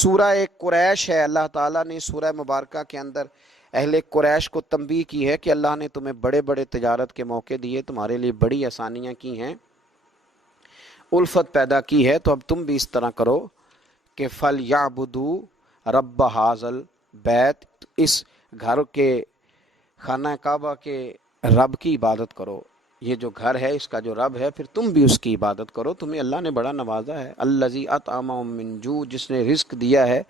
سورہ قریش ہے، اللہ تعالیٰ نے سورہ مبارکہ کے اندر اہل قریش کو تنبیہ کی ہے کہ اللہ نے تمہیں بڑے بڑے تجارت کے موقع دیے، تمہارے لیے بڑی آسانیاں کی ہیں، الفت پیدا کی ہے، تو اب تم بھی اس طرح کرو کہ فَلْيَعْبُدُوا رَبَّ هَٰذَا الْبَيْتِ، اس گھر کے خانہ کعبہ کے رب کی عبادت کرو، یہ جو گھر ہے اس کا جو رب ہے، پھر تم بھی اس کی عبادت کرو، تمہیں اللہ نے بڑا نوازا ہے۔ الَّذِي أَطْعَمَهُم مِّن جُوع، جس نے رزق دیا ہے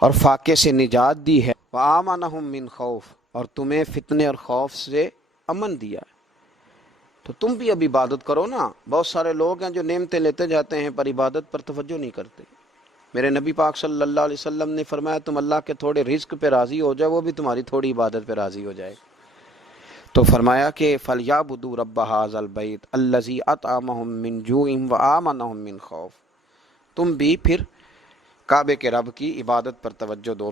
اور فاقے سے نجات دی ہے، وَآمَنَهُم مِّن خَوْفٍ، اور تمہیں فتنے اور خوف سے امن دیا ہے، تو تم بھی اب عبادت کرو نا۔ بہت سارے لوگ ہیں جو نعمتیں لیتے جاتے ہیں پر عبادت پر توجہ نہیں کرتے۔ میرے نبی پاک صلی اللہ علیہ وسلم نے فرمایا تم اللہ کے تھوڑے رزق پہ راضی ہو جاؤ، وہ بھی تمہاری تھوڑی عبادت پہ راضی ہو جائے۔ تو فرمایا کہ فَلْيَعْبُدُوا رَبَّ هَٰذَا الْبَيْتِ الَّذِي أَطْعَمَهُم مِّن جُوعٍ وَآمَنَهُم مِّن خَوْفٍ، تم بھی پھر کعبے کے رب کی عبادت پر توجہ دو۔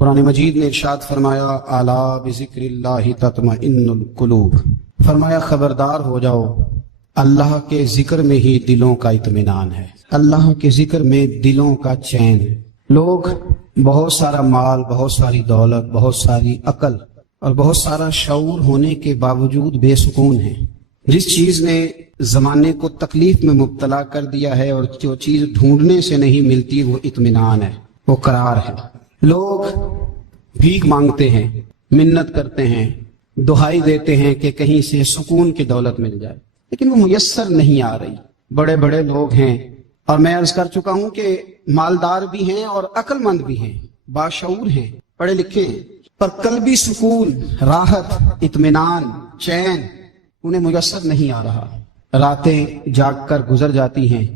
قرآن مجید نے ارشاد فرمایا الا بذکر اللہ تطمئن القلوب، فرمایا خبردار ہو جاؤ، اللہ کے ذکر میں ہی دلوں کا اطمینان ہے، اللہ کے ذکر میں دلوں کا چین۔ لوگ بہت سارا مال، بہت ساری دولت، بہت ساری عقل اور بہت سارا شعور ہونے کے باوجود بے سکون ہیں۔ جس چیز نے زمانے کو تکلیف میں مبتلا کر دیا ہے اور جو چیز ڈھونڈنے سے نہیں ملتی وہ اطمینان ہے، وہ قرار ہے۔ لوگ بھیک مانگتے ہیں، منت کرتے ہیں، دہائی دیتے ہیں کہ کہیں سے سکون کی دولت مل جائے، لیکن وہ میسر نہیں آ رہی۔ بڑے بڑے لوگ ہیں، اور میں عرض کر چکا ہوں کہ مالدار بھی ہیں اور عقل مند بھی ہیں، باشعور ہیں، پڑھے لکھے ہیں، پر قلبی سکون، راحت، اطمینان، چین انہیں میسر نہیں آ رہا۔ راتیں جاگ کر گزر جاتی ہیں،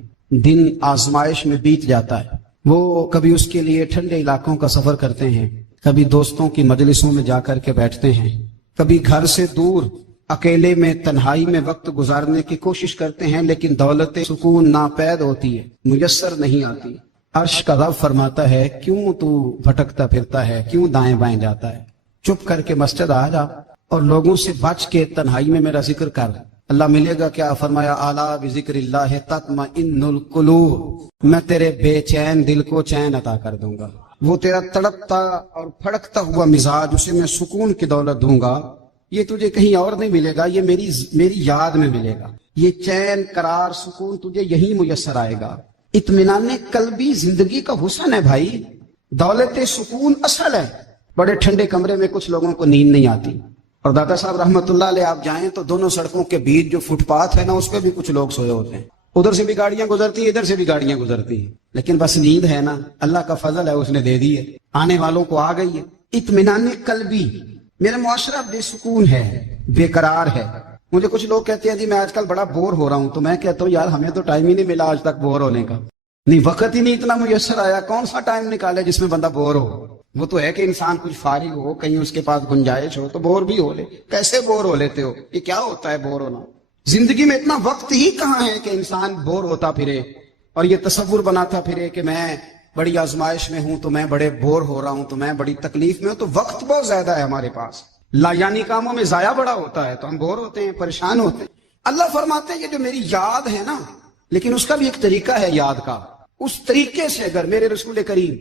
دن آزمائش میں بیت جاتا ہے۔ وہ کبھی اس کے لیے ٹھنڈے علاقوں کا سفر کرتے ہیں، کبھی دوستوں کی مجلسوں میں جا کر کے بیٹھتے ہیں، کبھی گھر سے دور اکیلے میں تنہائی میں وقت گزارنے کی کوشش کرتے ہیں، لیکن دولت سکون ناپید ہوتی ہے، میسر نہیں آتی۔ عرش کا رب فرماتا ہے کیوں تو بھٹکتا پھرتا ہے، کیوں دائیں بائیں جاتا ہے، چپ کر کے مسجد آ جا اور لوگوں سے بچ کے تنہائی میں میرا ذکر کر۔ اللہ ملے گا کیا؟ فرمایا اعلیٰ بذکر اللہ تطمئن القلوب، میں تیرے بے چین دل کو چین عطا کر دوں گا۔ وہ تیرا تڑپتا اور پھڑکتا ہوا مزاج، اسے میں سکون کی دولت دوں گا۔ یہ تجھے کہیں اور نہیں ملے گا، یہ میری یاد میں ملے گا۔ یہ چین، قرار، سکون تجھے یہی میسر آئے گا۔ اطمینان قلبی زندگی کا حسن ہے بھائی، دولت سکون اصل ہے۔ بڑے ٹھنڈے کمرے میں کچھ لوگوں کو نیند نہیں آتی، اور دادا صاحب رحمت اللہ علیہ آپ جائیں تو دونوں سڑکوں کے بیچ جو فٹ پاتھ ہے نا، اس پہ بھی کچھ لوگ سوئے ہوتے ہیں، ادھر سے بھی گاڑیاں گزرتی ہیں، ادھر سے بھی گاڑیاں گزرتی ہیں، لیکن بس نیند ہے نا، اللہ کا فضل ہے، اس نے دے دی ہے، آنے والوں کو آ گئی ہے۔ اطمینان قلبی، میرا معاشرہ بے سکون ہے، بے قرار ہے۔ مجھے کچھ لوگ کہتے ہیں جی میں آج کل بڑا بور ہو رہا ہوں، تو میں کہتا ہوں یار ہمیں تو ٹائم ہی نہیں ملا آج تک بور ہونے کا، نہیں وقت ہی نہیں اتنا میسر آیا، کون سا ٹائم نکالے جس میں بندہ بور ہو؟ وہ تو ہے کہ انسان کچھ فارغ ہو، کہیں اس کے پاس گنجائش ہو تو بور بھی ہو لے۔ کیسے بور ہو لیتے ہو؟ یہ کیا ہوتا ہے بور ہونا؟ زندگی میں اتنا وقت ہی کہاں ہے کہ انسان بور ہوتا پھرے اور یہ تصور بناتا پھرے کہ میں بڑی آزمائش میں ہوں، تو میں بڑے بور ہو رہا ہوں، تو میں بڑی تکلیف میں ہوں۔ تو وقت بہت زیادہ ہے ہمارے پاس، لا یعنی کاموں میں ضائع بڑا ہوتا ہے، تو ہم بور ہوتے ہیں، پریشان ہوتے ہیں۔ اللہ فرماتے ہیں یہ جو میری یاد ہے نا، لیکن اس کا بھی ایک طریقہ ہے یاد کا، اس طریقے سے اگر میرے رسول کریم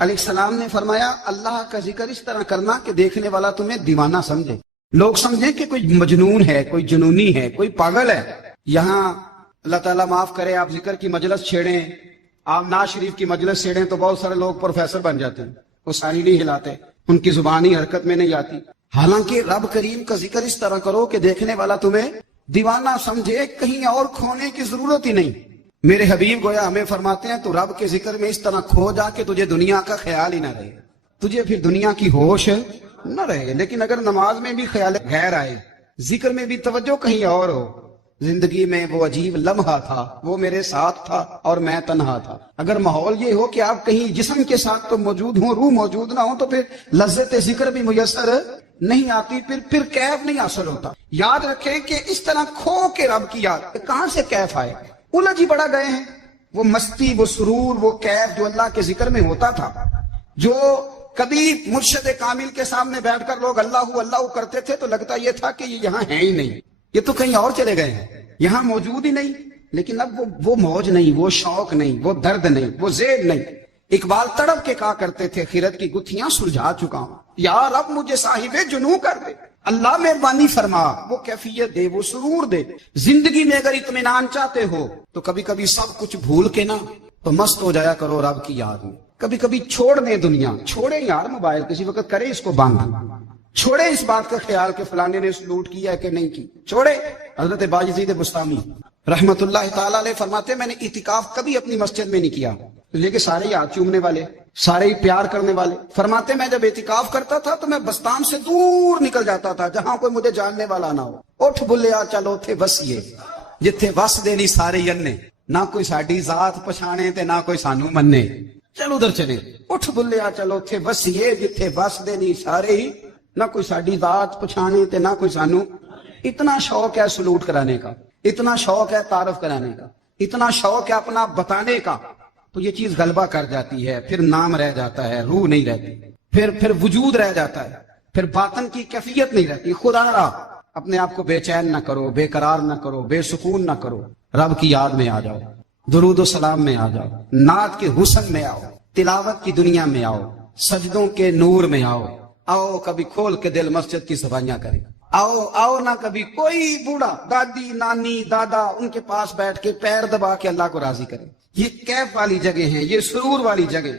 علیہ السلام نے فرمایا اللہ کا ذکر اس طرح کرنا کہ دیکھنے والا تمہیں دیوانہ سمجھے، لوگ سمجھیں کہ کوئی مجنون ہے، کوئی جنونی ہے، کوئی پاگل ہے۔ یہاں اللہ تعالیٰ معاف کرے، آپ ذکر کی مجلس چھیڑیں، آپ ناز شریف کی مجلس چھیڑیں تو بہت سارے لوگ پروفیسر بن جاتے ہیں، وہ ساری نہیں ہلاتے، ان کی زبانی حرکت میں نہیں آتی۔ حالانکہ رب کریم کا ذکر اس طرح کرو کہ دیکھنے والا تمہیں دیوانہ سمجھے، کہیں اور کھونے کی ضرورت ہی نہیں۔ میرے حبیب گویا ہمیں فرماتے ہیں تو رب کے ذکر میں اس طرح کھو جا کہ تجھے دنیا کا خیال ہی نہ رہے، تجھے پھر دنیا کی ہوش نہ رہے۔ لیکن اگر نماز میں بھی خیال غیر آئے، ذکر میں بھی توجہ کہیں اور ہو، زندگی میں وہ عجیب لمحہ تھا، وہ میرے ساتھ تھا اور میں تنہا تھا، اگر ماحول یہ ہو کہ آپ کہیں جسم کے ساتھ تو موجود ہوں، روح موجود نہ ہو، تو پھر لذت ذکر بھی میسر نہیں آتی، پھر کیف نہیں حاصل ہوتا۔ یاد رکھیں کہ اس طرح کھو کے رب کی یاد، کہاں سے کیف آئے؟ الجھ ہی بڑا گئے ہیں۔ وہ مستی، وہ سرور، وہ کیف جو اللہ کے ذکر میں ہوتا تھا، جو کبھی مرشد کامل کے سامنے بیٹھ کر لوگ اللہ اللہ کرتے تھے تو لگتا یہ تھا کہ یہ یہاں ہے ہی نہیں، یہ تو کہیں اور چلے گئے ہیں، یہاں موجود ہی نہیں۔ لیکن اب وہ موج نہیں، وہ شوق نہیں، وہ درد نہیں، وہ ذیل نہیں۔ اقبال تڑپ کے کہا کرتے تھے خیرت کی گتھیاں سلجھا چکا ہوں، یا رب مجھے صاحب جنوں کر دے، اللہ مہربانی فرما، وہ کیفیت دے، وہ سرور دے۔ زندگی میں اگر اطمینان چاہتے ہو تو کبھی کبھی سب کچھ بھول کے نا تو مست ہو جایا کرو رب کی یاد میں۔ کبھی کبھی چھوڑ دیں دنیا، چھوڑیں یار موبائل، کسی وقت کرے اس کو بند، چھوڑے اس بات کا خیال کہ فلانے نے سلوٹ کیا ہے کہ نہیں کی، چھوڑے۔ حضرت باجزید بستامی رحمت اللہ تعالیٰ علیہ فرماتے ہیں میں نے اعتکاف کبھی اپنی مسجد میں نہیں کیا، لے کے سارے ہی ہاتھ چومنے والے، سارے ہی پیار کرنے والے۔ فرماتے ہیں میں جب اعتکاف کرتا تھا تو میں بستان سے دور نکل جاتا تھا جہاں کوئی مجھے جاننے والا نہ ہو۔ اٹھ بلیا چلو تھے وسیے جتھے وس دے نہیں سارے ینے، نہ کوئی ساڈی ذات پچھانے تے نہ کوئی سانو مننے، چلو ادھر چلے۔ اٹھ بلیا چلو تھے وسیے جتھے وس دے نہیں سارے ہی، نہ کوئی ساڈی ذات پچھانے تے نہ کوئی سانو۔ اتنا شوق ہے سلوٹ کرانے کا، اتنا شوق ہے تعارف کرانے کا، اتنا شوق ہے اپنا بتانے کا، تو یہ چیز غلبہ کر جاتی ہے، پھر نام رہ جاتا ہے، روح نہیں رہتی، پھر وجود رہ جاتا ہے، پھر باطن کی کیفیت نہیں رہتی۔ خدا را اپنے آپ کو بے چین نہ کرو، بے قرار نہ کرو، بے سکون نہ کرو، رب کی یاد میں آ جاؤ، درود و سلام میں آ جاؤ، نعت کے حسن میں آؤ، تلاوت کی دنیا میں آؤ، سجدوں کے نور میں آؤ۔ آؤ کبھی کھول کے دل مسجد کی صفائیاں کریں، آؤ نہ کبھی کوئی بوڑھا دادی نانی دادا ان کے پاس بیٹھ کے پیر دبا کے اللہ کو راضی کرے۔ یہ کیف والی جگہ ہیں، یہ سرور والی جگہ۔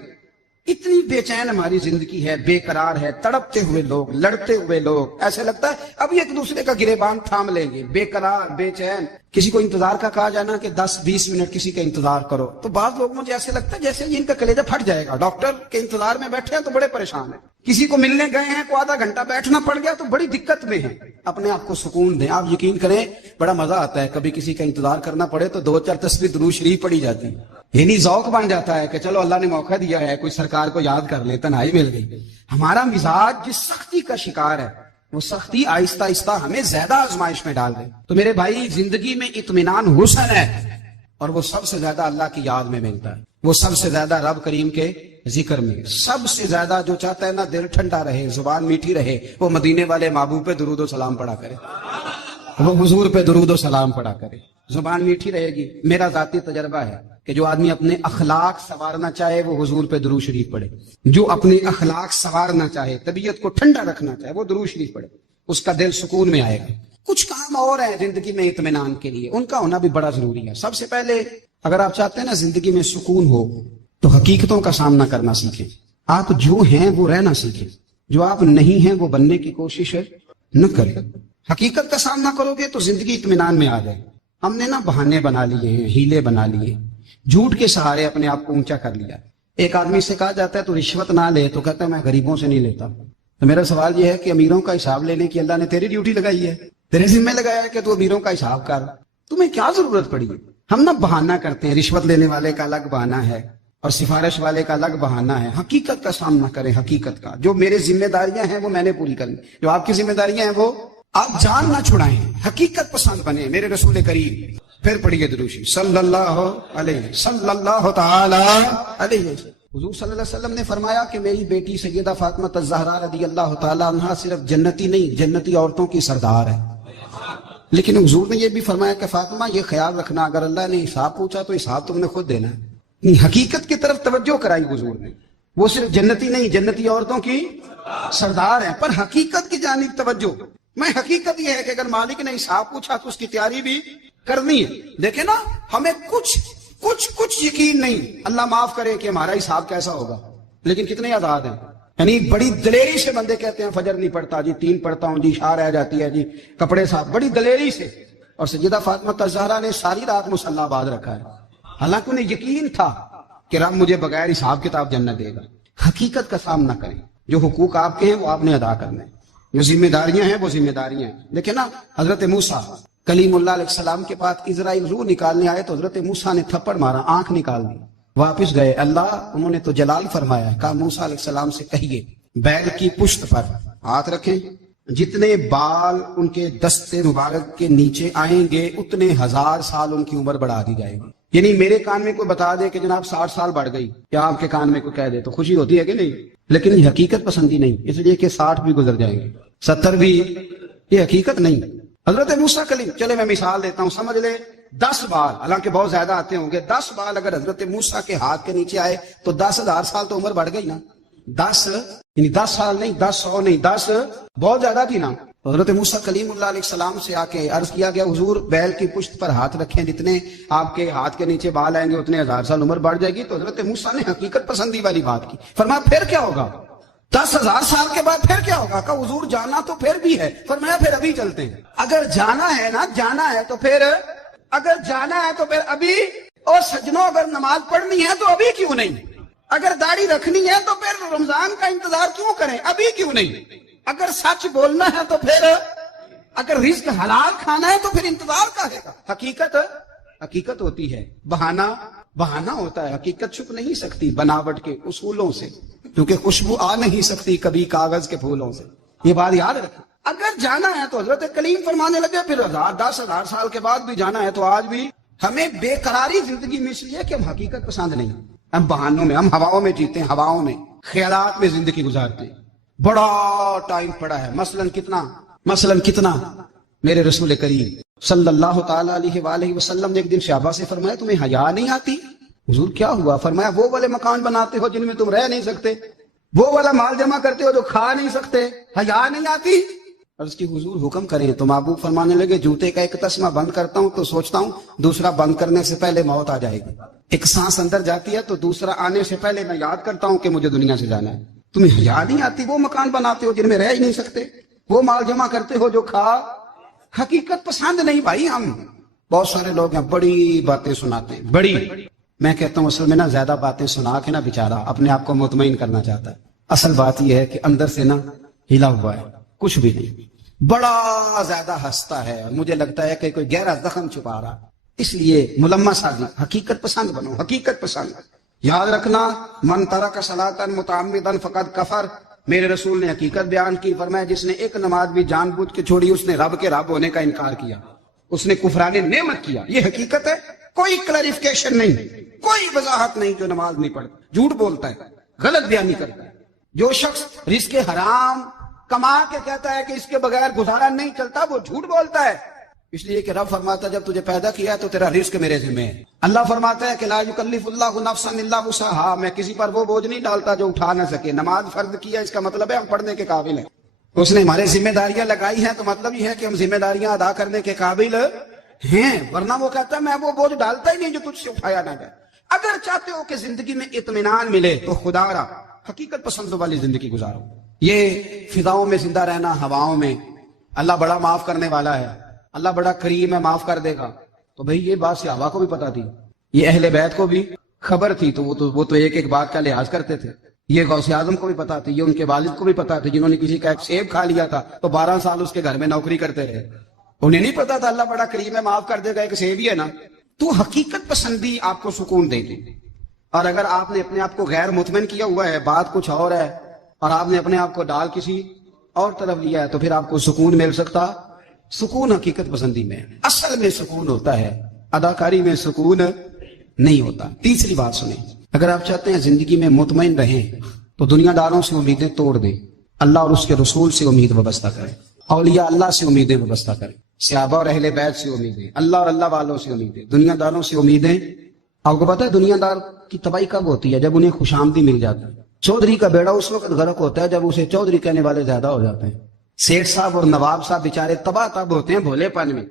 اتنی بے چین ہماری زندگی ہے، بے قرار ہے، تڑپتے ہوئے لوگ، لڑتے ہوئے لوگ، ایسے لگتا ہے اب ایک دوسرے کا گریبان تھام لیں گے، بے قرار بے چین۔ کسی کو انتظار کا کہا جانا کہ 10-20 منٹ کسی کا انتظار کرو تو بعض لوگ مجھے ایسے لگتا ہے جیسے ان کا کلیجہ پھٹ جائے گا، ڈاکٹر کے انتظار میں بیٹھے ہیں تو بڑے پریشان ہیں، کسی کو ملنے گئے ہیں کو آدھا گھنٹہ بیٹھنا پڑ گیا تو بڑی دقت میں ہے۔ اپنے آپ کو سکون دیں، آپ یقین کریں بڑا مزہ آتا ہے کبھی کسی کا انتظار کرنا پڑے تو 2-4 تسبیح درود شریف پڑھی جاتی ہے، یعنی ذوق بن جاتا ہے کہ چلو اللہ نے موقع دیا ہے، کوئی سرکار کو یاد کر لے، تنہائی مل گئی۔ ہمارا مزاج جس سختی کا شکار ہے وہ سختی آہستہ آہستہ ہمیں زیادہ آزمائش میں ڈال دے۔ تو میرے بھائی زندگی میں اطمینان حسن ہے، اور وہ سب سے زیادہ اللہ کی یاد میں ملتا ہے، وہ سب سے زیادہ رب کریم کے ذکر میں۔ سب سے زیادہ جو چاہتا ہے نا دل ٹھنڈا رہے، زبان میٹھی رہے، وہ مدینے والے محبوب پہ درود و سلام پڑھا کرے، وہ حضور پہ درود و سلام پڑھا کرے، زبان میٹھی رہے گی۔ میرا ذاتی تجربہ ہے کہ جو آدمی اپنے اخلاق سنوارنا چاہے وہ حضور پہ درود شریف پڑھے، جو اپنے اخلاق سنوارنا چاہے، طبیعت کو ٹھنڈا رکھنا چاہے، وہ درود شریف پڑھے، اس کا دل سکون میں آئے گا۔ کچھ کام اور ہیں زندگی میں اطمینان کے لیے، ان کا ہونا بھی بڑا ضروری ہے۔ سب سے پہلے اگر آپ چاہتے ہیں نا زندگی میں سکون ہو تو حقیقتوں کا سامنا کرنا سیکھیں، آپ جو ہیں وہ رہنا سیکھیں، جو آپ نہیں ہیں وہ بننے کی کوشش نہ کریں۔ حقیقت کا سامنا کرو گے تو زندگی اطمینان میں آ جائے۔ ہم نے نا بہانے بنا لیے ہیں، ہیلے بنا لیے، جھوٹ کے سہارے اپنے آپ کو اونچا کر لیا۔ ایک آدمی سے کہا جاتا ہے تو رشوت نہ لے تو کہتا ہے میں غریبوں سے نہیں لیتا۔ تو میرا سوال یہ ہے کہ امیروں کا حساب لینے کی اللہ نے تیری ڈیوٹی لگائی ہے، تیرے ذمہ لگایا ہے کہ تو امیروں کا حساب کر، تمہیں کیا ضرورت پڑی؟ ہم نا بہانہ کرتے ہیں، رشوت لینے والے کا الگ بہانہ ہے اور سفارش والے کا الگ بہانہ ہے۔ حقیقت کا سامنا کریں، حقیقت کا۔ جو میرے ذمہ داریاں ہیں وہ میں نے پوری کرنی، جو آپ کی ذمہ داریاں ہیں وہ آپ جان نہ چھڑائیں، حقیقت پسند بنے۔ میرے رسول کریم پھر پڑھیے درود شریف صلی اللہ تعالی علیہ۔ حضور صلی اللہ علیہ وسلم نے فرمایا کہ میری بیٹی سیدہ فاطمہ الزہرا رضی اللہ تعالی عنہا صرف جنتی نہیں، جنتی عورتوں کی سردار ہے۔ لیکن حضور نے یہ بھی فرمایا کہ فاطمہ یہ خیال رکھنا اگر اللہ نے حساب پوچھا تو حساب تم نے خود دینا ہے۔ حقیقت کی طرف توجہ کرائی حضور نے، وہ صرف جنتی نہیں، جنتی عورتوں کی سردار ہیں، پر حقیقت کی جانب توجہ۔ میں حقیقت یہ ہے کہ اگر مالک نے حساب پوچھا تو اس کی تیاری بھی کرنی ہے۔ دیکھیں نا ہمیں کچھ یقین نہیں، اللہ معاف کرے کہ ہمارا حساب کیسا ہوگا، لیکن کتنے آزاد ہیں۔ یعنی بڑی دلیری سے بندے کہتے ہیں فجر نہیں پڑھتا جی، 3 پڑھتا ہوں جی، شاہ رہ جاتی ہے جی، کپڑے صاحب، بڑی دلیری سے۔ اور سیدہ فاطمہ الزہرا نے ساری رات مصلی باز رکھا ہے، حالانکہ انہیں یقین تھا کہ رب مجھے بغیر حساب کتاب جنت دے گا۔ حقیقت کا سامنا کریں، جو حقوق آپ کے ہیں وہ آپ نے ادا کرنے، جو ذمہ داریاں ہیں وہ ذمہ داریاں ہیں۔ دیکھیں نا حضرت موسیٰ کلیم اللہ علیہ السلام کے پاس اسرائیل روح نکالنے آئے تو حضرت موسیٰ نے تھپڑ مارا، آنکھ نکال دی، واپس گئے۔ اللہ انہوں نے تو جلال فرمایا، کہا موسیٰ علیہ السلام سے کہیے بیل کی پشت پر ہاتھ رکھیں، جتنے بال ان کے دستے مبارک کے نیچے آئیں گے اتنے 1000 سال ان کی عمر بڑھا دی جائے گی۔ یعنی میرے کان میں کوئی بتا دے کہ جناب 60 سال بڑھ گئی، یا آپ کے کان میں کوئی کہہ دے تو خوشی ہوتی ہے کہ نہیں؟ لیکن یہ حقیقت پسندی نہیں، اس لیے کہ 60 بھی گزر جائیں گے، 70 بھی، یہ حقیقت نہیں۔ حضرت موسیٰ کلیم، چلے میں مثال دیتا ہوں، سمجھ لے 10 بال، حالانکہ بہت زیادہ آتے ہوں گے، 10 بال اگر حضرت موسیٰ کے ہاتھ کے نیچے آئے تو 10,000 سال تو عمر بڑھ گئی نا. 10 یعنی 10 سال نہیں، 10 100 نہیں، 10 بہت زیادہ تھی نا. حضرت موسیٰ کلیم اللہ علیہ السلام سے آ کے عرض کیا گیا حضور بیل کی پشت پر ہاتھ رکھیں، جتنے آپ کے ہاتھ کے نیچے بال آئیں گے اتنے 1000 سال عمر بڑھ جائے گی. تو حضرت موسیٰ نے حقیقت پسندی والی بات کی. فرمایا پھر کیا ہوگا؟ 10,000 سال کے بعد پھر کیا ہوگا؟ کہا حضور جانا تو پھر بھی ہے. فرمایا پھر ابھی چلتے ہیں. اگر جانا ہے نا، جانا ہے تو پھر، اگر جانا ہے تو پھر ابھی. اور سجنوں اگر نماز پڑھنی ہے تو ابھی کیوں نہیں؟ اگر داڑھی رکھنی ہے تو پھر رمضان کا انتظار کیوں کریں؟ ابھی کیوں نہیں؟ اگر سچ بولنا ہے تو پھر، اگر رزق حلال کھانا ہے تو پھر انتظار کا ہے. حقیقت ہوتی ہے، بہانہ ہوتا ہے. حقیقت چھپ نہیں سکتی بناوٹ کے اصولوں سے، کیونکہ خوشبو آ نہیں سکتی کبھی کاغذ کے پھولوں سے. یہ بات یاد رکھیں. اگر جانا ہے تو حضرت کلیم فرمانے لگے پھر 10,000 سال کے بعد بھی جانا ہے. تو آج بھی ہمیں بے قراری زندگی میں اس لیے کہ ہم حقیقت پسند نہیں، ہم بہانوں میں، ہم ہواؤں میں جیتے ہیں، ہواؤں میں، خیالات میں زندگی گزارتے ہیں. بڑا ٹائم پڑا ہے. مثلاً کتنا میرے رسول کریم صلی اللہ تعالی علیہ وآلہ وسلم نے ایک دن صحابہ سے فرمایا تمہیں حیا نہیں آتی؟ حضور کیا ہوا؟ فرمایا وہ والے مکان بناتے ہو جن میں تم رہ نہیں سکتے، وہ والا مال جمع کرتے ہو جو کھا نہیں سکتے، حیا نہیں آتی؟ عرض کی حضور حکم کریں. تو محبوب فرمانے لگے جوتے کا ایک تسمہ بند کرتا ہوں تو سوچتا ہوں دوسرا بند کرنے سے پہلے موت آ جائے گی. ایک سانس اندر جاتی ہے تو دوسرا آنے سے پہلے میں یاد کرتا ہوں کہ مجھے دنیا سے جانا ہے. تمہیں حیا نہیں آتی؟ وہ مکان بناتے ہو جن میں رہ ہی نہیں سکتے، وہ مال جمع کرتے ہو جو کھا. حقیقت پسند نہیں بھائی. ہم بہت سارے لوگ ہیں بڑی باتیں سناتے ہیں، بڑی. میں کہتا ہوں اصل میں نا زیادہ باتیں سنا کے نا بیچارہ اپنے آپ کو مطمئن کرنا چاہتا ہے. اصل بات یہ ہے کہ اندر سے نا ہلا ہوا ہے، کچھ بھی نہیں. بڑا زیادہ ہنستا ہے، مجھے لگتا ہے کہ کوئی گہرا زخم چھپا رہا. اس لیے ملمہ سازی، حقیقت پسند بنو، حقیقت پسند. یاد رکھنا من ترک صلاۃ متعمدا فقد کفر. میرے رسول نے حقیقت بیان کی. فرمایا جس نے ایک نماز بھی جان بوجھ کے چھوڑی اس نے رب کے رب ہونے کا انکار کیا، اس نے کفران نعمت کیا. یہ حقیقت ہے، کوئی کلیریفیکیشن نہیں، کوئی وضاحت نہیں. جو نماز نہیں پڑھتا جھوٹ بولتا ہے، غلط بیانی کرتا ہے. جو شخص رزق حرام کما کے کہتا ہے کہ اس کے بغیر گزارا نہیں چلتا، وہ جھوٹ بولتا ہے. اس لیے کہ رب فرماتا ہے جب تجھے پیدا کیا ہے تو تیرا رزق میرے ذمہ ہے. اللہ فرماتا ہے کہ لا یکلف اللہ نفسا الا وسعها، میں کسی پر وہ بوجھ نہیں ڈالتا جو اٹھا نہ سکے. نماز فرض کیا اس کا مطلب ہے ہم پڑھنے کے قابل ہیں. اس نے ہمارے ذمہ داریاں لگائی ہیں تو مطلب یہ ہے کہ ہم ذمہ داریاں ادا کرنے کے قابل ہیں. ورنہ وہ کہتا ہے میں وہ بوجھ ڈالتا ہی نہیں جو تجھ سے اٹھایا نہ جائے. اگر چاہتے ہو کہ زندگی میں اطمینان ملے تو خدا را حقیقت پسند والی زندگی گزارو. یہ فضاؤں میں زندہ رہنا، ہواؤں میں. اللہ بڑا معاف کرنے والا ہے، اللہ بڑا کریم ہے، معاف کر دے گا. تو بھئی یہ بات صحابہ کو بھی پتا تھی، یہ اہل بیت کو بھی خبر تھی. تو وہ تو ایک ایک بات کا لحاظ کرتے تھے. یہ غوث اعظم کو بھی پتا تھی، یہ ان کے والد کو بھی پتا تھی جنہوں نے کسی کا ایک سیب کھا لیا تھا تو 12 سال اس کے گھر میں نوکری کرتے رہے. انہیں نہیں پتا تھا اللہ بڑا کریم ہے، معاف کر دے گا، ایک سیب ہی ہے نا. تو حقیقت پسندی آپ کو سکون دے گی. اور اگر آپ نے اپنے آپ کو غیر مطمئن کیا ہوا ہے، بات کچھ اور ہے، اور آپ نے اپنے آپ کو ڈال کسی اور طرف لیا ہے، تو پھر آپ کو سکون مل سکتا. سکون حقیقت پسندی میں، اصل میں سکون ہوتا ہے، اداکاری میں سکون نہیں ہوتا. تیسری بات سنیں، اگر آپ چاہتے ہیں زندگی میں مطمئن رہیں تو دنیا داروں سے امیدیں توڑ دیں، اللہ اور اس کے رسول سے امید وابستہ کریں، اولیاء اللہ سے امیدیں وابستہ کریں، صحابہ اور اہل بیت سے امیدیں، اللہ اور اللہ والوں سے امیدیں، دنیا داروں سے امیدیں. آپ کو پتا ہے دنیا دار کی تباہی کب ہوتی ہے؟ جب انہیں خوش آمدی مل جاتی ہے. چودھری کا بیڑا اس وقت غرق ہوتا ہے جب اسے چودھری کہنے والے زیادہ ہو جاتے ہیں. سیٹھ صاحب اور نواب صاحب بیچارے تباہ تب ہوتے ہیں بھولے پن میں،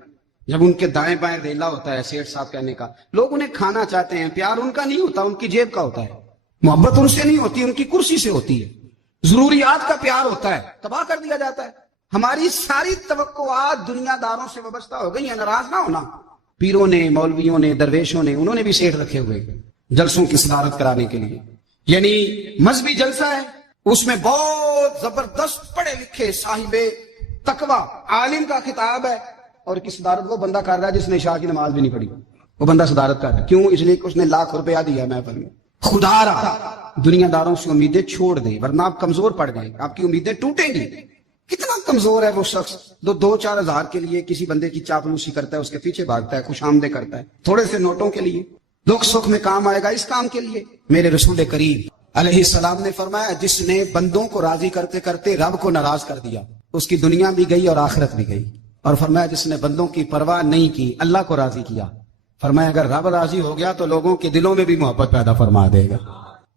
جب ان کے دائیں بائیں ریلا ہوتا ہے سیٹھ صاحب کہنے کا. لوگ انہیں کھانا چاہتے ہیں، پیار ان کا نہیں ہوتا، ان کی جیب کا ہوتا ہے. محبت ان سے نہیں ہوتی، ان کی کرسی سے ہوتی ہے. ضروریات کا پیار ہوتا ہے، تباہ کر دیا جاتا ہے. ہماری ساری توقعات دنیا داروں سے وابستہ ہو گئی ہیں. ناراض نہ ہونا، پیروں نے، مولویوں نے، درویشوں نے، انہوں نے بھی سیٹ رکھے ہوئے جلسوں کی صدارت کرانے کے لیے. یعنی مذہبی جلسہ ہے، اس میں بہت زبردست پڑھے لکھے صاحب تقوی عالم کا خطاب ہے، اور کی صدارت وہ بندہ کر رہا ہے جس نے عشاء کی نماز بھی نہیں پڑھی. وہ بندہ صدارت کر رہا ہے. کیوں؟ اس لیے کہ اس نے لاکھ روپیہ دیا محفل میں. خدا را دنیا داروں سے امیدیں چھوڑ دیں ورنہ آپ کمزور پڑ جائیں، آپ کی امیدیں ٹوٹیں گی. کتنا کمزور ہے وہ شخص جو 2-4 ہزار کے لیے کسی بندے کی چاپلوسی کرتا ہے، اس کے پیچھے بھاگتا ہے، خوش آمدیں کرتا ہے تھوڑے سے نوٹوں کے لیے. دکھ سکھ میں کام آئے گا اس کام کے لیے. میرے رسول کریم علیہ السلام نے فرمایا جس نے بندوں کو راضی کرتے کرتے رب کو ناراض کر دیا اس کی دنیا بھی گئی اور آخرت بھی گئی. اور فرمایا جس نے بندوں کی پرواہ نہیں کی، اللہ کو راضی کیا، فرمایا اگر رب راضی ہو گیا تو لوگوں کے دلوں میں بھی محبت پیدا فرما دے گا.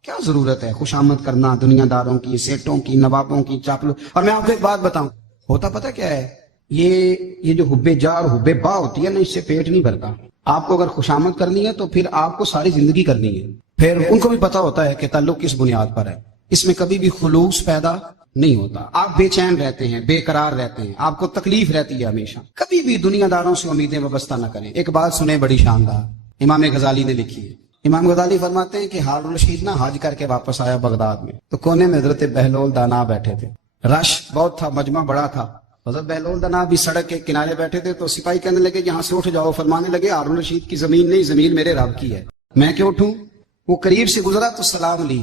کیا ضرورت ہے خوشامد کرنا دنیا داروں کی، سیٹوں کی، نوابوں کی، چاپلو. اور میں آپ کو ایک بات بتاؤں، ہوتا پتہ کیا ہے، یہ جو حب جا اور حب با ہوتی ہے نا، اس سے پیٹ نہیں بھرتا. آپ کو اگر خوشامد کرنی ہے تو پھر آپ کو ساری زندگی کرنی ہے. پھر ان کو بھی پتا ہوتا ہے کہ تعلق کس بنیاد پر ہے. اس میں کبھی بھی خلوص پیدا نہیں ہوتا. آپ بے چین رہتے ہیں، بے قرار رہتے ہیں، آپ کو تکلیف رہتی ہے ہمیشہ. کبھی بھی دنیا داروں سے امیدیں وابستہ نہ کریں. ایک بات سنیں بڑی شاندار، امام غزالی نے لکھی ہے. امام غزالی فرماتے ہیں کہ ہارون الرشید نا حج کر کے واپس آیا بغداد میں، تو کونے میں حضرت بہلول دانا بیٹھے تھے. رش بہت تھا، مجمع بڑا تھا. حضرت بہلول دانا بھی سڑک کے کنارے بیٹھے تھے. تو سپاہی کہنے لگے یہاں سے اٹھ جاؤ. فرمانے لگے ہارون الرشید کی زمین نہیں، زمین میرے رب کی ہے، میں کیوں اٹھوں؟ وہ قریب سے گزرا تو سلام لی.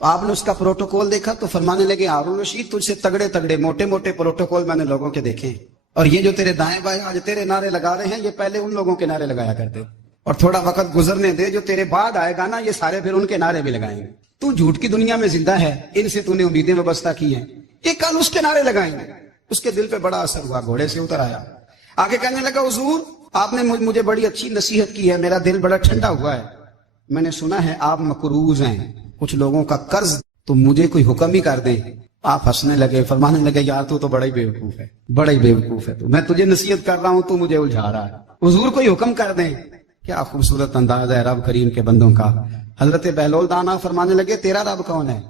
تو آپ نے اس کا پروٹوکول دیکھا تو فرمانے لگے ہارون الرشید تجھ سے تگڑے تگڑے موٹے موٹے پروٹوکول میں نے لوگوں کے دیکھے ہیں، اور یہ جو تیرے دائیں بائیں آج تیرے نعرے لگا رہے ہیں، یہ پہلے ان لوگوں کے نعرے لگایا کرتے. اور تھوڑا وقت گزرنے دے، جو تیرے بعد آئے گا نا، یہ سارے پھر ان کے نعرے بھی لگائیں گے. تو جھوٹ کی دنیا میں زندہ ہے، ان سے تو نے امیدیں وابستہ کی ہیں، یہ کل اس کے نعرے لگائیں گے. اس کے دل پہ بڑا اثر ہوا، گھوڑے سے اتر آیا، آگے کہنے لگا حضور آپ نے مجھے بڑی اچھی نصیحت کی ہے، میرا دل بڑا ٹھنڈا ہوا ہے. میں نے سنا ہے آپ مقروض ہیں، کچھ لوگوں کا قرض، تو مجھے کوئی حکم ہی کر دیں. آپ ہنسنے لگے، فرمانے لگے یار تو بڑا ہی بیوقوف ہے، بڑا ہی بیوقوف ہے. تو میں تجھے نصیحت کر رہا ہوں، تو مجھے الجھا رہا ہے. حضور کوئی حکم کر دیں. کیا خوبصورت انداز ہے رب کریم کے بندوں کا. حضرت بہلول دانا فرمانے لگے تیرا رب کون ہے؟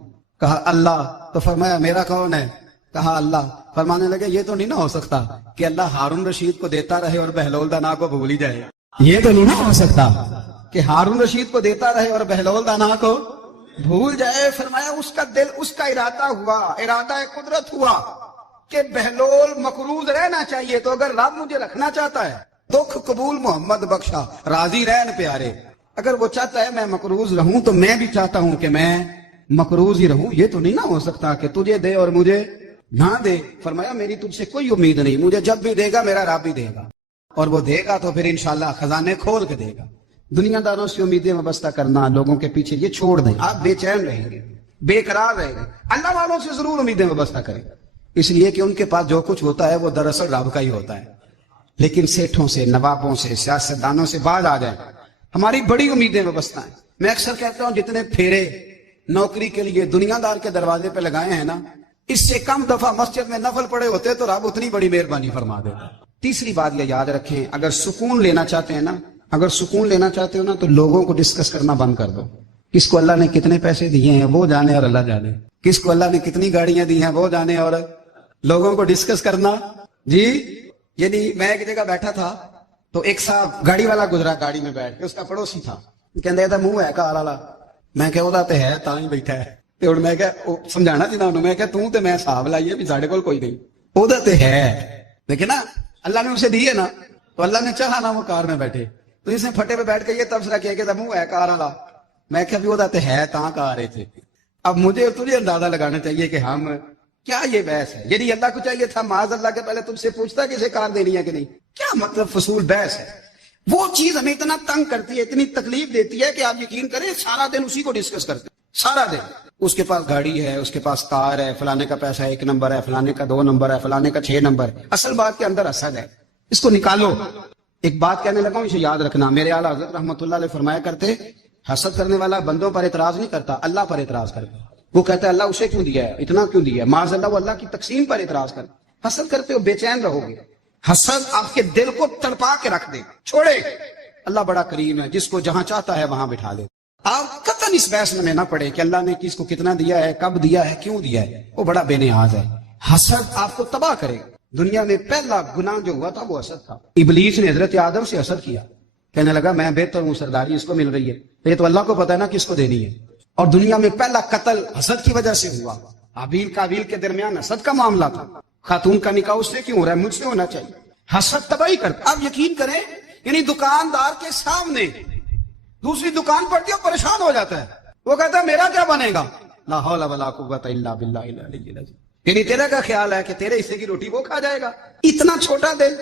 کہا اللہ. تو فرمایا میرا کون ہے؟ کہا اللہ. فرمانے لگے یہ تو نہیں نہ ہو سکتا کہ اللہ ہارون رشید کو دیتا رہے اور بہلول دانا کو بھول ہی جائے. یہ تو نہیں نہ ہو سکتا کہ ہارون رشید کو دیتا رہے اور بہلول دانا کو بھول جائے. فرمایا اس کا دل، اس کا ارادہ ہوا، ارادہ قدرت ہوا کہ بہلول مقروض رہنا چاہیے. تو اگر رب مجھے رکھنا چاہتا ہے، دکھ قبول محمد بخشا راضی رہن پیارے، اگر وہ چاہتا ہے میں مقروض رہوں تو میں بھی چاہتا ہوں کہ میں مقروض ہی رہوں. یہ تو نہیں نہ ہو سکتا کہ تجھے دے اور مجھے نہ دے. فرمایا میری تجھ سے کوئی امید نہیں، مجھے جب بھی دے گا میرا رب ہی دے گا، اور وہ دے گا تو پھر انشاءاللہ خزانے کھول کے دے گا. دنیا داروں سے امیدیں وابستہ کرنا، لوگوں کے پیچھے، یہ چھوڑ دیں. آپ بے چین رہیں گے، بے قرار رہیں گے. اللہ والوں سے ضرور امیدیں وابستہ کریں، اس لیے کہ ان کے پاس جو کچھ ہوتا ہے وہ دراصل رب کا ہی ہوتا ہے. لیکن سیٹھوں سے، نوابوں سے، سیاستدانوں سے باز آ جائیں. ہماری بڑی امیدیں وابستہ ہیں. میں اکثر کہتا ہوں جتنے پھیرے نوکری کے لیے دنیا دار کے دروازے پہ لگائے ہیں نا، اس سے کم دفعہ مسجد میں نفل پڑے ہوتے تو رب اتنی بڑی مہربانی فرما دیتا. تیسری بات یہ یاد رکھیں، اگر سکون لینا چاہتے ہیں نا، اگر سکون لینا چاہتے ہو نا، تو لوگوں کو ڈسکس کرنا بند کر دو. کس کو اللہ نے کتنے پیسے دیے ہیں وہ جانے اور اللہ جانے، کس کو اللہ نے کتنی گاڑیاں دی ہیں وہ جانے، اور لوگوں کو ڈسکس کرنا. جی یعنی میں ایک جگہ بیٹھا تھا تو ایک صاحب گاڑی والا گزرا، گاڑی میں بیٹھ کے اس کا پڑوسی تھا، کہندے تھا منہ ہے کار والا. میں کہ وہ تے ہے تا ہی بیٹھا ہے. تے ہن میں کہ سمجھانا سی نا انہوں، میں کہ توں تے میں حساب لائیے بھی ساڈے کول کوئی نہیں، وہ تے ہے. دیکھیں نا اللہ نے اسے دی ہے نا، تو اللہ نے چاہا نا وہ کار میں بیٹھے، تو اس نے پھٹے پہ بیٹھ کے یہ تبصرہ کیا کہ منہ ہے کار والا. میں کہ وہ تے ہے تا کار رہے تھے. اب مجھے تجھے اندازہ لگانا چاہیے کہ ہم کیا یہ بحث ہے. یعنی اللہ کو چاہیے تھا معاذ اللہ کے پہلے تم سے پوچھتا کہ اسے کار دینی ہے کہ نہیں. کیا مطلب فضول بحث ہے. وہ چیز ہمیں اتنا تنگ کرتی ہے، اتنی تکلیف دیتی ہے کہ آپ یقین کریں سارا دن اسی کو ڈسکس کرتے ہیں. سارا دن اس کے پاس گاڑی ہے، اس کے پاس کار ہے، فلانے کا پیسہ 1 نمبر ہے، فلانے کا 2 نمبر ہے، فلانے کا 6 نمبر ہے. اصل بات کے اندر حسد ہے، اس کو نکالو. ایک بات کہنے لگا ہوں، اسے یاد رکھنا. میرے اعلیٰ حضرت رحمۃ اللہ علیہ فرمایا کرتے، حسد کرنے والا بندوں پر اعتراض نہیں کرتا، اللہ پر اعتراض کرتا. وہ کہتا ہے اللہ اسے کیوں دیا ہے، اتنا کیوں دیا ہے، معاذ اللہ وہ اللہ کی تقسیم پر اعتراض کرتا. حسد کرتے ہو بے چین رہو گے. حسد آپ کے دل کو تڑپا کے رکھ دے. چھوڑے، اللہ بڑا کریم ہے، جس کو جہاں چاہتا ہے وہاں بٹھا دے. آپ قطعاً اس بحث میں نہ پڑے کہ اللہ نے کس کو کتنا دیا ہے، کب دیا ہے، کیوں دیا ہے. وہ بڑا بے نیاز ہے. حسد آپ کو تباہ کرے گا. دنیا میں پہلا گناہ جو ہوا تھا وہ حسد تھا. ابلیس نے حضرت آدم سے حسد کیا، کہنے لگا میں بہتر ہوں، سرداری اس کو مل رہی ہے. یہ تو اللہ کو پتا ہے نا کس کو دینی ہے. اور دنیا میں پہلا قتل حسد کی وجہ سے ہوا. حابیل قابیل کے درمیان حسد کا معاملہ تھا. خاتون کا نکاح اس سے کیوں ہو رہا ہے، مجھ سے ہونا چاہیے. حسد تباہی کرتا. آپ یقین کریں، یعنی دکاندار کے سامنے دوسری دکان پڑتی ہے اور پریشان ہو جاتا ہے. وہ کہتا ہے میرا کیا بنے گا، لا حول ولا قوت الا باللہ العلی العظیم. یعنی تیرا کا خیال ہے کہ تیرے حصے کی روٹی وہ کھا جائے گا. اتنا چھوٹا دل.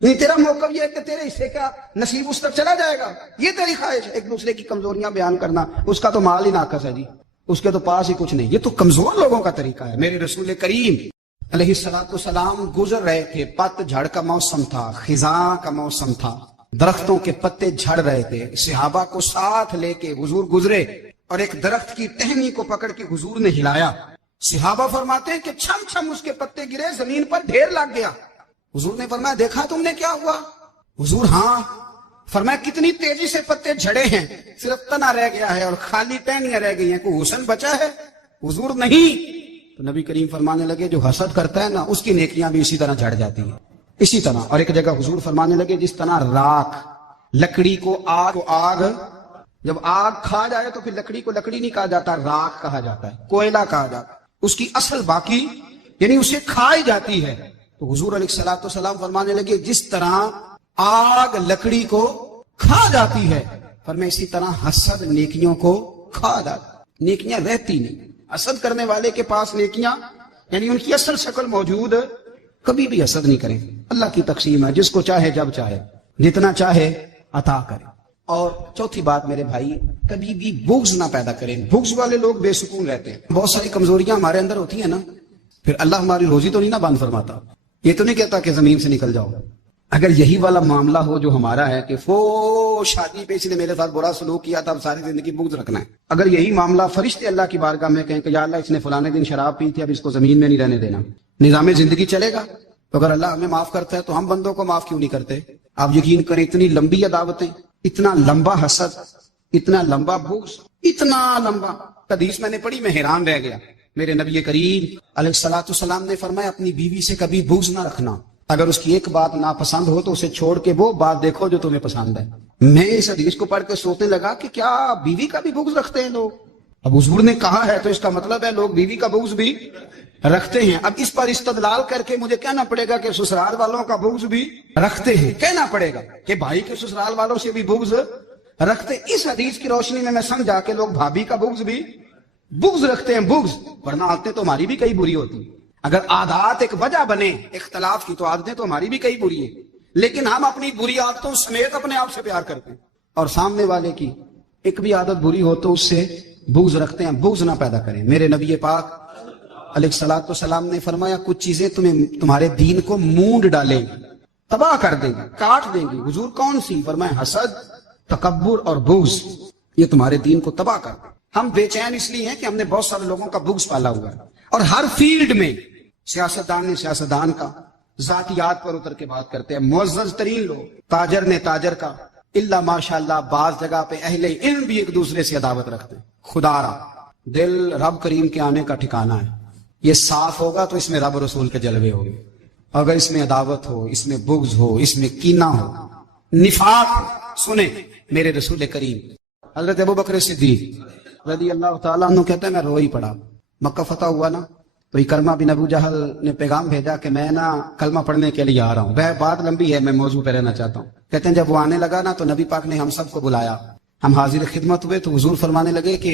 نہیں، تیرا موقف یہ ہے کہ تیرے حصے کا نصیب اس تک چلا جائے گا. یہ تیری خواہش ہے. ایک دوسرے کی کمزوریاں بیان کرنا، اس کا تو مال ہی ناقص ہے جی، اس کے تو پاس ہی کچھ نہیں. یہ تو کمزور لوگوں کا طریقہ ہے. میرے رسول کریم علیہ السلام گزر رہے تھے. پت جھڑ کا موسم تھا، خزاں کا موسم تھا. درختوں کے پتے جھڑ رہے تھے، صحابہ کو ساتھ لے کے حضور گزرے اور ایک درخت کی ٹہنی کو پکڑ کے حضور نے ہلایا۔ صحابہ فرماتے ہیں کہ چھم چھم اس کے پتے گرے، زمین پر ڈھیر لگ گیا۔ حضور نے فرمایا دیکھا تم نے کیا ہوا؟ حضور ہاں۔ فرمایا کتنی تیزی سے پتے جھڑے ہیں، صرف تنا رہ گیا ہے اور خالی ٹہنیاں رہ گئی ہیں، کوئی حسن بچا ہے؟ حضور نہیں۔ تو نبی کریم فرمانے لگے جو حسد کرتا ہے نا اس کی نیکیاں بھی اسی طرح جھڑ جاتی ہیں، اسی طرح۔ اور ایک جگہ حضور فرمانے لگے جس طرح راکھ لکڑی کو آگ جب آگ کھا جائے تو پھر لکڑی کو لکڑی نہیں کہا جاتا، راکھ کہا جاتا ہے، کوئلہ کہا جاتا ہے، اس کی اصل باقی یعنی اسے کھائی جاتی ہے۔ تو حضور علیہ الصلوۃ والسلام فرمانے لگے جس طرح آگ لکڑی کو کھا جاتی ہے، فرمایا اسی طرح حسد نیکیوں کو کھا جاتا ہے، نیکیاں رہتی نہیں۔ حسد کرنے والے کے پاس نیکیاں یعنی ان کی اصل شکل موجود، کبھی بھی حسد نہیں کریں۔ اللہ کی تقسیم ہے، جس کو چاہے جب چاہے جتنا چاہے عطا کرے۔ اور چوتھی بات میرے بھائی، کبھی بھی بغض نہ پیدا کریں۔ بغض والے لوگ بے سکون رہتے ہیں۔ بہت ساری کمزوریاں ہمارے اندر ہوتی ہیں نا، پھر اللہ ہماری روزی تو نہیں نہ بند فرماتا، یہ تو نہیں کہتا کہ زمین سے نکل جاؤ۔ اگر یہی والا معاملہ ہو جو ہمارا ہے کہ شادی پہ اس نے میرے ساتھ برا سلوک کیا تھا اب ساری زندگی بغض رکھنا ہے، اگر یہی معاملہ فرشتے اللہ کی بارگاہ میں کہیں کہ یا اللہ اس نے فلانے دن شراب پی تھی اب اس کو زمین میں نہیں رہنے دینا، نظام زندگی چلے گا؟ تو اگر اللہ ہمیں معاف کرتا ہے تو ہم بندوں کو معاف کیوں نہیں کرتے؟ آپ یقین کریں اتنی لمبی عداوتیں، اتنا لمبا حسد، اتنا لمبا بغض، اتنا لمبا حدیث میں نے پڑھی، میں حیران رہ گیا۔ میرے نبی کریم علیہ الصلوۃ والسلام نے فرمایا اپنی بیوی سے کبھی بغض نہ رکھنا، اگر اس کی ایک بات ناپسند ہو تو اسے چھوڑ کے وہ بات دیکھو جو تمہیں پسند ہے۔ میں اس حدیث کو پڑھ کے سوچنے لگا کہ کیا بیوی کا بھی بغض رکھتے ہیں لوگ؟ اب حضور نے کہا ہے تو اس کا مطلب ہے لوگ بیوی کا بغض بھی رکھتے ہیں۔ اب اس پر استدلال کر کے مجھے کہنا پڑے گا کہ سسرال والوں کا بغض بھی رکھتے ہیں، کہنا پڑے گا کہ بھائی کے سسرال والوں سے بھی بغض رکھتے۔ اس حدیث کی روشنی میں سمجھا کہ لوگ بھابھی کا بغض رکھتے ہیں، بغض، ورنہ عادتیں تو ہماری بھی کئی بری ہوتی ہیں۔ اگر عادات ایک وجہ بنے اختلاف کی تو عادتیں تو ہماری بھی کئی بری ہیں، لیکن ہم اپنی بری عادتوں سمیت اپنے آپ سے پیار کرتے ہیں، اور سامنے والے کی ایک بھی عادت بری ہو تو اس سے بغض رکھتے ہیں۔ بغض نہ پیدا کریں۔ میرے نبی پاک علیہ الصلوۃ والسلام نے فرمایا کچھ چیزیں تمہارے دین کو مونڈ ڈالیں گی، تباہ کر دیں گی، کاٹ دیں گی۔ حضور کون سی؟ فرمایا حسد، تکبر اور بغض، یہ تمہارے دین کو تباہ کر دیں۔ ہم بے چین اس لیے ہیں کہ ہم نے بہت سارے لوگوں کا بغض پالا ہوا ہے، اور ہر فیلڈ میں سیاستدان نے سیاستدان کا، ذاتیات پر اتر کے بات کرتے ہیں، معزز ترین لوگ، تاجر نے تاجر کا، الا ماشاءاللہ بعض جگہ پہ اہل علم بھی ایک دوسرے سے عداوت رکھتے ہیں۔ خدا را دل رب کریم کے آنے کا ٹھکانہ ہے، یہ صاف ہوگا تو اس میں رب رسول کے جلوے ہوں گے۔ اگر اس میں عداوت ہو، اس میں بغض ہو، اس میں کینہ ہو، نفاق ہو، سنیں میرے رسول کریم حضرت ابوبکر صدیق رضی اللہ تعالیٰ عنہ کہتے ہیں میں رو ہی پڑا۔ مکہ فتح ہوا نا تو اکرمہ بن ابو جہل نے پیغام بھیجا کہ میں نا کلمہ پڑھنے کے لیے آ رہا ہوں۔ وہ بات لمبی ہے، میں موضوع پہ رہنا چاہتا ہوں۔ کہتے ہیں جب وہ آنے لگا نا تو نبی پاک نے ہم سب کو بلایا، ہم حاضر خدمت ہوئے تو حضور فرمانے لگے کہ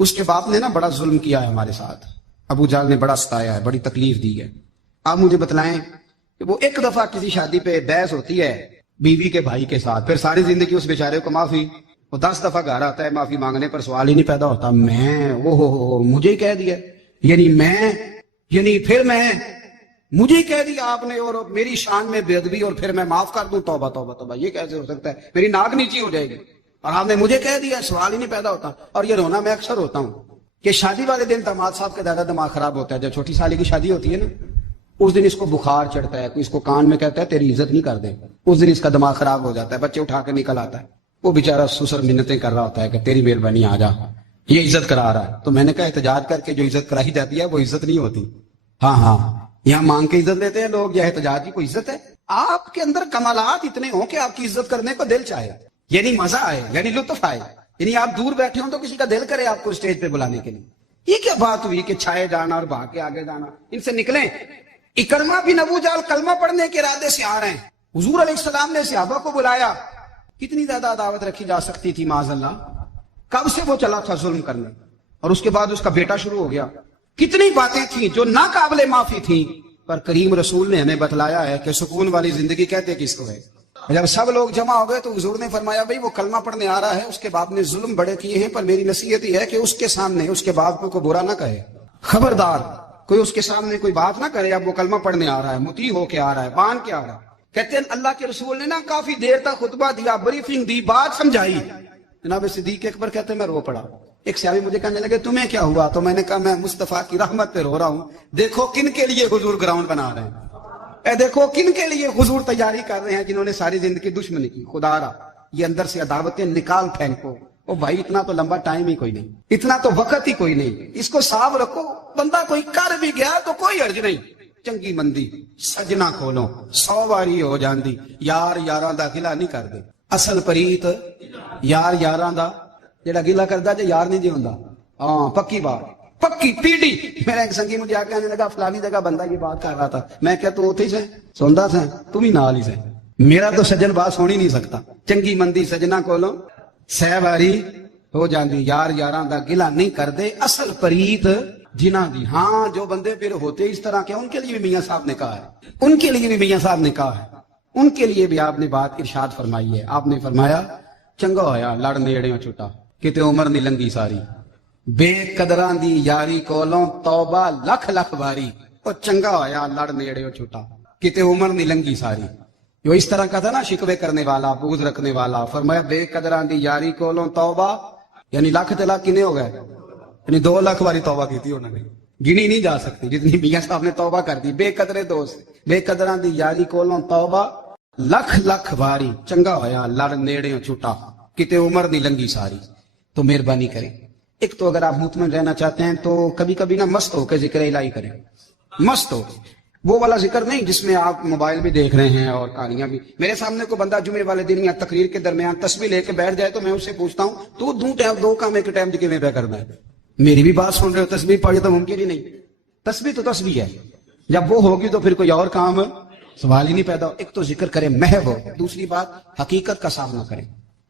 اس کے باپ نے نا بڑا ظلم کیا ہے ہمارے ساتھ، ابو جہل نے بڑا ستایا ہے، بڑی تکلیف دی ہے۔ آپ مجھے بتلائیں کہ وہ ایک دفعہ کسی شادی پہ بحث ہوتی ہے بیوی کے بھائی کے ساتھ، پھر ساری زندگی اس بیچارے کو معافی، وہ 10 دفعہ گھر آتا ہے معافی مانگنے پر سوال ہی نہیں پیدا ہوتا، میں مجھے ہی کہہ دیا، پھر مجھے ہی کہہ دیا آپ نے اور میری شان میں بے ادبی، اور پھر میں معاف کر دوں؟ توبہ توبہ توبہ، یہ کیسے ہو سکتا ہے؟ میری ناک نیچی ہو جائے گی، اور آپ نے مجھے کہہ دیا، سوال ہی نہیں پیدا ہوتا۔ اور یہ رونا میں اکثر ہوتا ہوں کہ شادی والے دن داماد صاحب کا زیادہ دماغ خراب ہوتا ہے۔ جب چھوٹی سالی کی شادی ہوتی ہے نا اس دن اس کو بخار چڑھتا ہے، کوئی اس کو کان میں کہتا ہے تیری عزت نہیں کر دے، اس دن اس کا دماغ خراب ہو جاتا ہے، بچے اٹھا کے نکل آتا ہے، وہ بیچارہ سسر منتیں کر رہا ہوتا ہے کہ تیری مہربانی آ جا، یہ عزت کرا رہا ہے۔ تو میں نے کہا احتجاج کر کے جو عزت کرائی جاتی ہے وہ عزت نہیں ہوتی۔ ہاں یہاں مانگ کے عزت لیتے ہیں لوگ، یہ احتجاج کی کوئی عزت ہے؟ آپ کے اندر کمالات اتنے ہوں کہ آپ کی عزت کرنے کو دل چاہے، یعنی مزہ آئے، یعنی لطف آئے، یعنی آپ دور بیٹھے ہوں تو کسی کا دل کرے آپ کو اسٹیج پہ بلانے کے لیے۔ یہ کیا بات ہوئی کہ چھائے جانا اور بھاگ کے آگے جانا؟ ان سے نکلیں۔ اکرمہ بن ابو جہل کلمہ پڑھنے کے ارادے سے آ رہے ہیں، حضور علیہ السلام نے صحابہ کو بلایا۔ کتنی زیادہ عداوت رکھی جا سکتی تھی معاذ اللہ؟ کب سے وہ چلا تھا ظلم کرنے، اور اس کے بعد اس کا بیٹا شروع ہو گیا۔ کتنی باتیں تھیں جو ناقابل معافی تھیں، پر کریم رسول نے ہمیں بتلایا ہے کہ سکون والی زندگی کہتے کس کو ہے۔ جب سب لوگ جمع ہو گئے تو حضور نے فرمایا بھائی وہ کلمہ پڑھنے آ رہا ہے، اس کے باپ نے ظلم بڑے کیے ہیں، پر میری نصیحت یہ ہے کہ اس کے سامنے اس کے باپ کو برا نہ کہے، خبردار کوئی اس کے سامنے کوئی بات نہ کرے۔ اب وہ کلمہ پڑھنے آ رہا ہے، مطیع ہو کے آ رہا ہے، مان کے آ رہا ہے، کہتے ہیں اللہ کے رسول نے نا کافی دیر تک خطبہ دیا، بریفنگ دی، بات سمجھائی. جناب صدیق اکبر کہتے ہیں میں رو پڑا. ایک صحابی مجھے کہنے لگے تمہیں کیا ہوا؟ تو میں نے کہا میں مصطفیٰ کی رحمت پہ رو رہا ہوں. دیکھو کن کے لیے حضور گراؤنڈ بنا رہے ہیں، اے دیکھو کن کے لیے حضور تیاری کر رہے ہیں، جنہوں نے ساری زندگی دشمنی کی. خدا را یہ اندر سے عداوتیں نکال پھینکو. او بھائی اتنا تو لمبا ٹائم ہی کوئی نہیں، اتنا تو وقت ہی کوئی نہیں، اس کو صاف رکھو. بندہ کوئی کر بھی گیا تو کوئی حرج نہیں. چنگی مندی سجنا کھولو 100 واری ہو جاندی، یار یاراں دا گلا نہیں کر دے. اصل پریت یار یاراں دا جڑا گلا کردا جے یار نہیں جی ہوندا. ہاں پکی بات، پکی پیڑی. میرا ایک سنگی مجھے آ کے آنے لگا فلانی جگہ بندہ یہ بات کر رہا تھا. میں کہا تو اوتھے ہی سے سوندا تھا، تم ہی نال ہی سے. میرا تو سجن بات ہو نہیں سکتا. چنگی مندی سجنا کولو 100 واری ہو جاندی، یار یاراں دا گلا نہیں کر دے. اصل پریت جنہ دی. ہاں جو بندے پھر ہوتے اس طرح کے ان کے لیے بھی میاں صاحب نے کہا ہے، ان کے لیے بھی میاں صاحب نے کہا ہے، ان کے لیے بھی آپ نے بات ارشاد فرمائی ہے. آپ نے فرمایا چنگا ہویا لڑ نیڑیوں چھٹا کتے عمر نہیں لنگی ساری، بے قدراں دی یاری کولوں توبہ لکھ لکھ باری. او چنگا ہویا لڑ نیڑیوں چھٹا کتے عمر نہیں لنگی ساری. جو اس طرح کا تھا نا شکوے کرنے والا، بغض رکھنے والا، فرمایا بے قدراں دی یاری کولوں توبہ، یعنی لاکھ تے لاکھ کنے ہو گئے، یعنی 2 لاکھ باری توبہ کی تھی انہوں نے، گنی نہیں جا سکتی جتنی میاں صاحب نے توبہ کر دی. بے قدرے دوست، بے قدراں دی یاری کولوں توبہ لکھ لکھ باری. چنگا ہویا لڑ نیڑیوں چھٹا کتے عمر نہیں لنگی ساری. تو مہربانی کریں، ایک تو اگر آپ مطمئن رہنا چاہتے ہیں تو کبھی کبھی نا مست ہو کے ذکر الہی کریں. مست ہو، وہ والا ذکر نہیں جس میں آپ موبائل بھی دیکھ رہے ہیں اور کہانیاں بھی. میرے سامنے کو بندہ جمعے والے دن یا تقریر کے درمیان تسبیح لے کے بیٹھ جائے تو میں اس سے پوچھتا ہوں تو دو کام ایک ٹائم کیویں پہ کرنا ہے؟ میری بھی بات سن رہے ہو، تسبیح پڑھے تو ممکن ہی نہیں. تسبیح تو تسبیح ہے، جب وہ ہوگی تو پھر کوئی اور کام سوال ہی نہیں پیدا ہو. ایک تو ذکر کریں محو ہو، دوسری بات حقیقت کا سامنا کریں.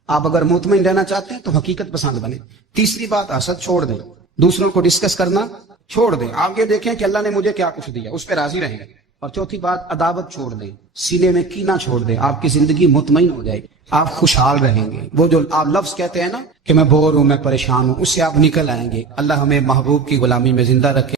آپ اگر مطمئن رہنا چاہتے ہیں تو حقیقت پسند بنے. تیسری بات حسد چھوڑ دیں، دوسروں کو ڈسکس کرنا چھوڑ دیں. آپ یہ دیکھیں کہ اللہ نے مجھے کیا کچھ دیا، اس پہ راضی رہیں. اور چوتھی بات عداوت چھوڑ دیں، سینے میں کینہ چھوڑ دیں. آپ کی زندگی مطمئن ہو جائے گی، آپ خوشحال رہیں گے. وہ جو آپ لفظ کہتے ہیں نا کہ میں بور ہوں، میں پریشان ہوں، اس سے آپ نکل آئیں گے. اللہ ہمیں محبوب کی غلامی میں زندہ رکھے.